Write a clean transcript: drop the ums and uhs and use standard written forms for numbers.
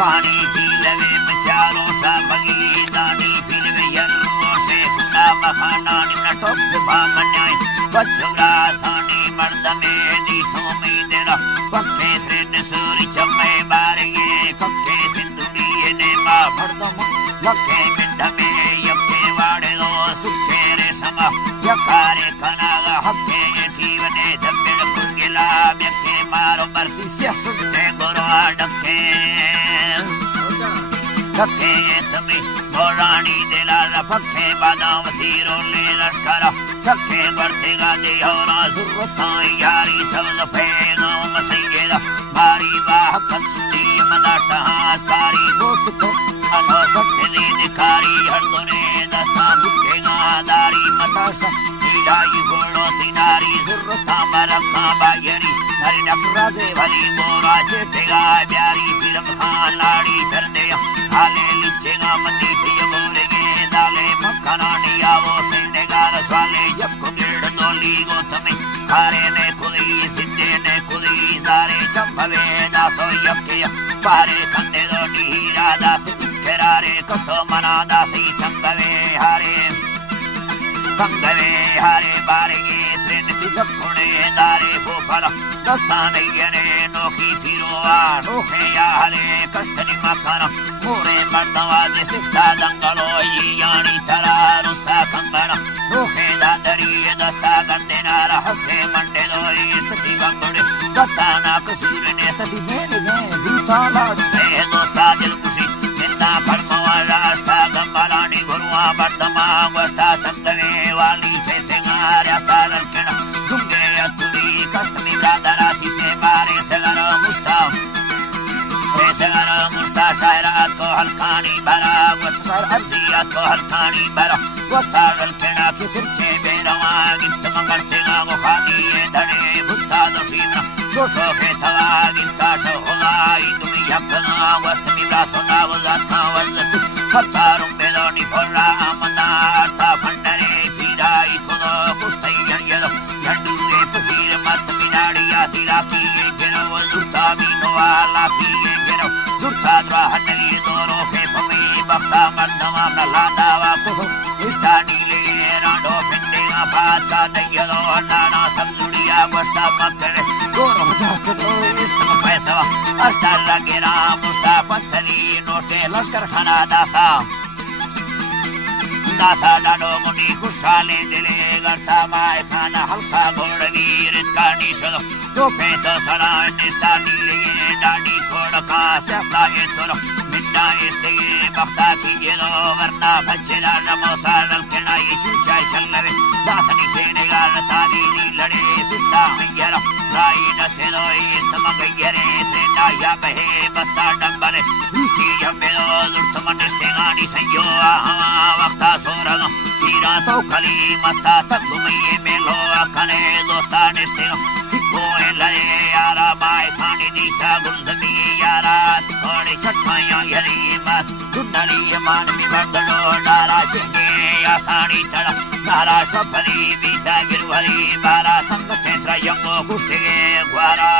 कहानी फिलवे मचारो सा बगी दानी फिलवे यल्लो से फुला मखाना निम्न टोप बामन्याय बच्चुरा थानी मर्द में दीठो में देना पक्के श्रेण सूरी चम्मे बारिये कक्के सिंधुड़ी ने मा भरदम लक्के मिंड में यक्के वाड़े लो सुखे रे समा यकारे कनागा हक्के ये जीवने धम्मिल कुंगिला व्यक्के मारो बरती से सुनते गोरो डक्के कक्के तमे मोरानी दिलाला पक्के बादाम सीरो ले लश्कर सक्के बढ़ते गादे होना जुर्रताई यारी सबल फेगा मसैयेला बारी बाह कंदी मदाटा हासकारी गोत को अनो सत्ते दिखारी हरदोने दस्ता दुखेगा दारी मतासा नीलाई घोड़ो तिनारी जुर्रता मरखा बायरी हरि नकराजे भली बोरा चेतेगा प्यारी फिरम खान लाड़ी चरदे हाले लिचेगा मंदी फिय बोलेगे दाले मखना नियावो सेनेगा रसवाले यक्को गिड़ दोली गोतमे खारे ने खुली सिद्धे ने खुली सारे चंभवे दासो यक्के पारे खंडे दो नीरा दास खेरारे कसो मना दासी चंगवे हारे बारेगे श्रेण तिलकुणे दारे भूफल दस्तानयने नोकी फिरोवा नोखे याहले कष्टनि मखन मोरे मर्दवाजे सिष्टा दंगलो यानी तरा रुस्ता कंगन नोखे दादरी दस्ता कंदेना रहसे मंडेलो स्थिति बंगुड़े दत्ताना कसूरने स्थिति मेलने दूता लाड़े दोस्ता दिल खुशी चिंता फर्मवा रास्ता गंबलानी गुरुआ बर्दमा वस्ता तंगवे वाली चेतेगा रास्ता ललकन दुंगे अतुली कष्टमी ब्रादराती से मारे सगर मुस्ता शायरात को हल्कानी भरा वस्तर अर्जियात को हल्कानी भरा वस्ता ललकना के तिरछे बेरवा गिफ्ट मंगलतेगा गुखानी धड़े भुत्ता दशीना दोषो के थवा गिफ्ता शोलाई तुम्ही यक्ना वस्तमी ब्राथोना वजाता वजत हत्तारुं बेलोनी फोरा मनार्था फंडरे फिराई कुलो कुस्तैयन यलो झंडुए पहीर मत मिनाड़िया तिराकी गिरो लुटा बीनोवा लाकी गिरो लुटा द्वाहनली दोरों के फमे बख्ता मर्दवा नलादावा कुहो इष्टानी ले राडो फिंडेगा भाता दयलो नाना समझुड़िया वस्ता मकरे दोरों जाकरो इष्टम पैसवा अस्ता लगेरा मुस्ता पत्थली नोटे लश्कर खाना दाता दाता डाडो मुनी खुशाले दिले गर्ता माय खाना हल्का घोड़वीर कानी शलो जो पेतो सला निस्ता नीले डाडी खोड़ का सस्ता ये तोरो मिंडा इस्ते बख्ता की गेलो वरना भज्जेला नमोता ललकेना ये चूचाई चलवे दासनी सेने गालता दी लड़े सिस्ता मैयरा राई नसेलो इस्तम गयरे सेना या बहे बस्ता डंबरे रूसी यमेलो लुर्तमन स्तेगानी संयो वक्ता सोरग तीरा तो खली मस्ता तगुमये मेलो अखने दोस्ता निस्तेगा कोए लरे यारा माय खानी नीचा गुलजमी यारा थोड़ी चट्टाया यरी मत दुन्नली मान में बंदो डारा चिंगे आसानी चढ़ा नारा सफली बीता गिरवली बारा संग तेत्रा यंगो कुष्टे ग्वारा